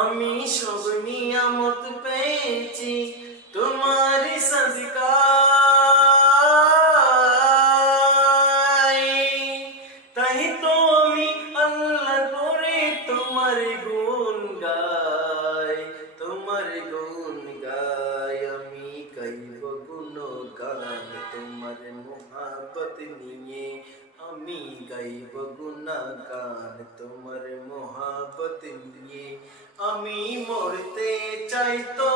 আমি সব নিয়ামত পেয়েছি তোমার সদকায়, তাই তো আমি আল্লাহ করে তোমার গুণ গাই, তোমার গুণ গাই। আমি গাইব গুণগান তোমার মোহাব্বত নিয়ে, আমি গাইব গুণগান তোমার মোহাব্বত নিয়ে। আমি মরতে চাই তো